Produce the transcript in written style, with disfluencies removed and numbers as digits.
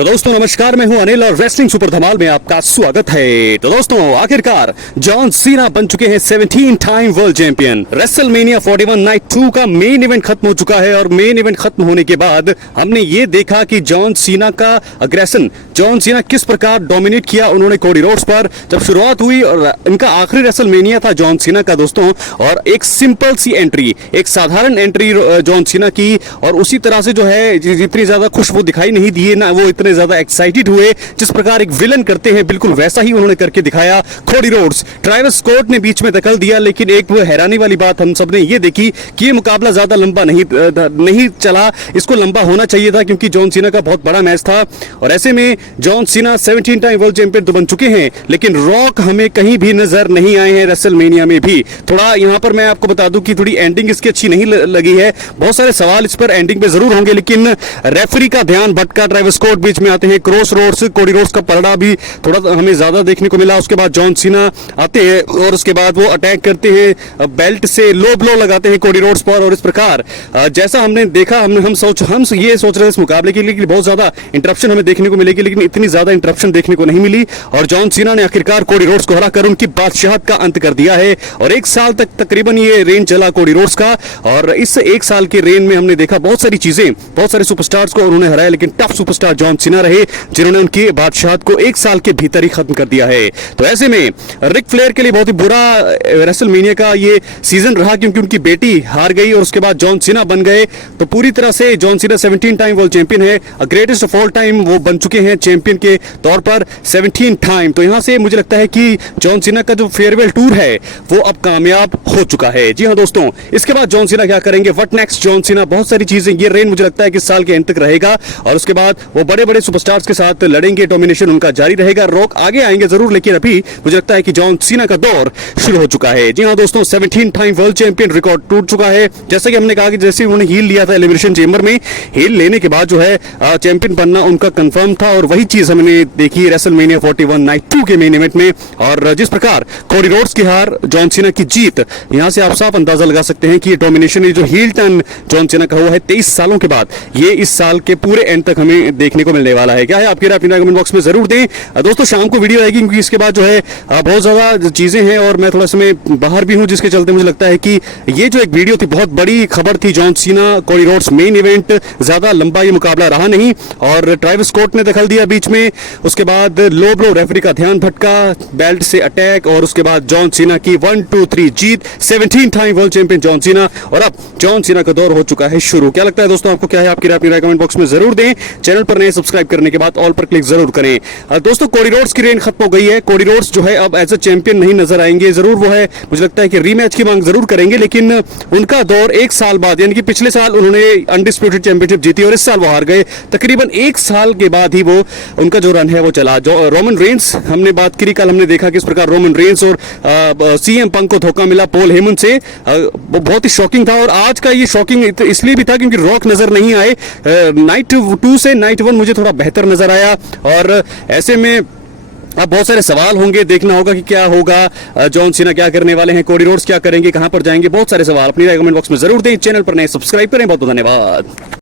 तो दोस्तों नमस्कार, मैं हूं अनिल और रेसलिंग सुपर धमाल में आपका स्वागत है। तो दोस्तों आखिरकार जॉन सीना बन चुके हैं 17 time world champion. WrestleMania 41 night 2 का मेन इवेंट खत्म हो चुका है और मेन इवेंट खत्म होने के बाद हमने ये देखा कि जॉन सीना का अग्रेशन, जॉन सीना किस प्रकार डोमिनेट किया उन्होंने कोडी रोड्स पर। जब शुरुआत हुई और इनका आखिरी रेसलमेनिया था जॉन सीना का दोस्तों, और एक सिंपल सी एंट्री, एक साधारण एंट्री जॉन सीना की, और उसी तरह से जो है जितनी ज्यादा खुश वो दिखाई नहीं दिए ना, वो इतने ज्यादा एक्साइटेड हुए। जिस प्रकार एक विलन करते हैं बिल्कुल वैसा ही उन्होंने करके दिखाया। कोडी रोड्स, ट्राइवस स्कॉट ने बीच में दखल दिया, लेकिन एक वो हैरानी वाली बात हम सब ने ये देखी कि ये मुकाबला ज्यादा लंबा नहीं चला। इसको लंबा होना चाहिए था क्योंकि जॉन सीना का बहुत बड़ा मैच था, और ऐसे में John Cena 17 time world champion तो बन चुके हैं, लेकिन रॉक हमें कहीं भी नजर नहीं आए हैं रेसलमेनिया में भी। थोड़ा यहाँ पर मैं आपको बता दूं कि थोड़ी एंडिंग इसकी अच्छी नहीं लगी है। बहुत सारे सवाल इस पर एंडिंग पे जरूर होंगे, लेकिन रेफरी का ध्यान भटका, ट्राइवस स्कॉट बीच में आते हैं, क्रॉस रोड्स, कोडी रोड्स का पलड़ा भी थोड़ा हमें ज्यादा देखने को मिला। उसके बाद जॉन सीना आते हैं और उसके बाद वो अटैक करते हैं, बेल्ट से लो ब्लो लगाते हैं कोडी रोड्स पर, और इस प्रकार जैसा हमने देखा हम ये सोच रहे हैं इस मुकाबले के लिए कि बहुत ज्यादा इंटरप्शन हमें देखने को मिलेगी, लेकिन इतनी ज्यादा इंटरप्शन देखने को नहीं मिली, और जॉन सीना ने आखिरकार कोडी रोड्स को हराकर उनकी बादशाहत का अंत कर दिया है। और एक साल तक तकरीबन ये रेन चला कोडी रोड्स का, और इस एक साल के रेन में हमने देखा बहुत सारी चीजें, बहुत सारे सुपरस्टार्स को उन्होंने हराया, लेकिन टफ सुपरस्टार जॉन सीना रहे जिन्होंने उनकी बादशाहत को एक साल के भीतर ही खत्म कर दिया है। तो ऐसे में रिक फ्लेयर के लिए बहुत ही बुरा रेसलमेनिया का ये सीजन रहा, क्योंकि उनकी बेटी हार गई और उसके बाद जॉन सीना बन गए। तो पूरी तरह से John Cena 17 time world champion है, ग्रेटेस्ट ऑफ ऑल टाइम वो बन चुके हैं चैंपियन के तौर पर 17 टाइम। तो यहां से मुझे लगता है कि जॉन सीना का जो फेयरवेल टूर है वो अब कामयाब हो चुका है। जी हां दोस्तों, इसके बाद जॉन सीना क्या करेंगे, व्हाट नेक्स्ट जॉन सीना, बहुत सारी चीजें, ये रेन मुझे लगता है कि इस साल के एंड तक रहेगा, और उसके बाद वो बड़े बड़े सुपरस्टार्स के साथ लड़ेंगे, डोमिनेशन उनका जारी रहेगा। रॉक आगे आएंगे जरूर, लेकिन अभी मुझे लगता है कि जॉन सीना का दौर शुरू हो चुका है। जी हां दोस्तों, 17 टाइम वर्ल्ड चैंपियन रिकॉर्ड टूट चुका है। जैसा कि हमने कहा कि जैसे उन्होंने हील लिया था एलिमिनेशन चेंबर में, हील लेने के बाद जो है चैंपियन बनना उनका कंफर्म था, और वही चीज हमने देखी रेसलमेनिया 41 नाइट 2 के मेन इवेंट में। और जिस प्रकार कोडी रोड्स की हार, जॉन सीना की जीत, यहां से आप साफ अंदाजा लगा सकते हैं कि ये डोमिनेशन, ये जो हील टर्न जॉन सीना का हुआ है 23 सालों के बाद, ये इस साल के पूरे एंड तक हमें देखने को मिलने वाला है। क्या है आपकी राय, अपनी कमेंट बॉक्स में जरूर दें। दोस्तों शाम को वीडियो आएगी क्योंकि इसके बाद जो है बहुत ज्यादा चीजें हैं, और मैं थोड़ा समय बाहर भी हूं, जिसके चलते मुझे लगता है कि ये जो एक वीडियो थी, बहुत बड़ी खबर थी, John Cena Cody Rhodes main event, ज्यादा लंबा ये मुकाबला रहा नहीं, और ट्राइवस स्कॉट ने दखल दिया बीच में। उसके बाद लो ब्लो, रेफरी का ध्यान भटका, बेल्ट से अटैक, और उसके बाद जॉन सीना की 1 2 3 जीत, 17 time world champion John Cena, और अब जॉन सीना का दौर हो चुका है शुरू। क्या लगता है दोस्तों आपको, क्या है आपकी राय, अपनी राय कमेंट बॉक्स में जरूर दें। चैनल पर नए सब्सक्राइब करने के बाद ऑल पर क्लिक जरूर करें। दोस्तों कोडी रोड्स की रेन खत्म हो गई है, कोडी रोड्स जो है अब एज अ चैंपियन नहीं नजर आएंगे। जरूर वो है, मुझे लगता है कि रीमैच की मांग जरूर करेंगे, लेकिन उनका दौर एक साल बाद, यानी कि पिछले साल उन्होंने अनडिस्प्यूटेड चैंपियनशिप जीती और इस साल वो हार गए, तकरीबन एक साल के बाद ही वो उनका जो रन है वो चला। जो रोमन रेंस हमने बात करी, कल हमने देखा किस प्रकार रोमन रेंस और सीएम पंक को धोखा मिला पॉल हेमन से, वो बहुत ही शॉकिंग था। और आज का ये शॉकिंग इसलिए भी था क्योंकि रॉक नजर नहीं आए। नाइट 2 से नाइट 1 मुझे थोड़ा बेहतर नजर आया, और ऐसे में अब बहुत सारे सवाल होंगे, देखना होगा कि क्या होगा, जॉन सीना क्या करने वाले हैं, कोडी रोड्स क्या करेंगे, कहां पर जाएंगे, बहुत सारे सवाल अपनी राय कमेंट बॉक्स में जरूर दें। चैनल पर नए सब्सक्राइब करें। बहुत बहुत धन्यवाद।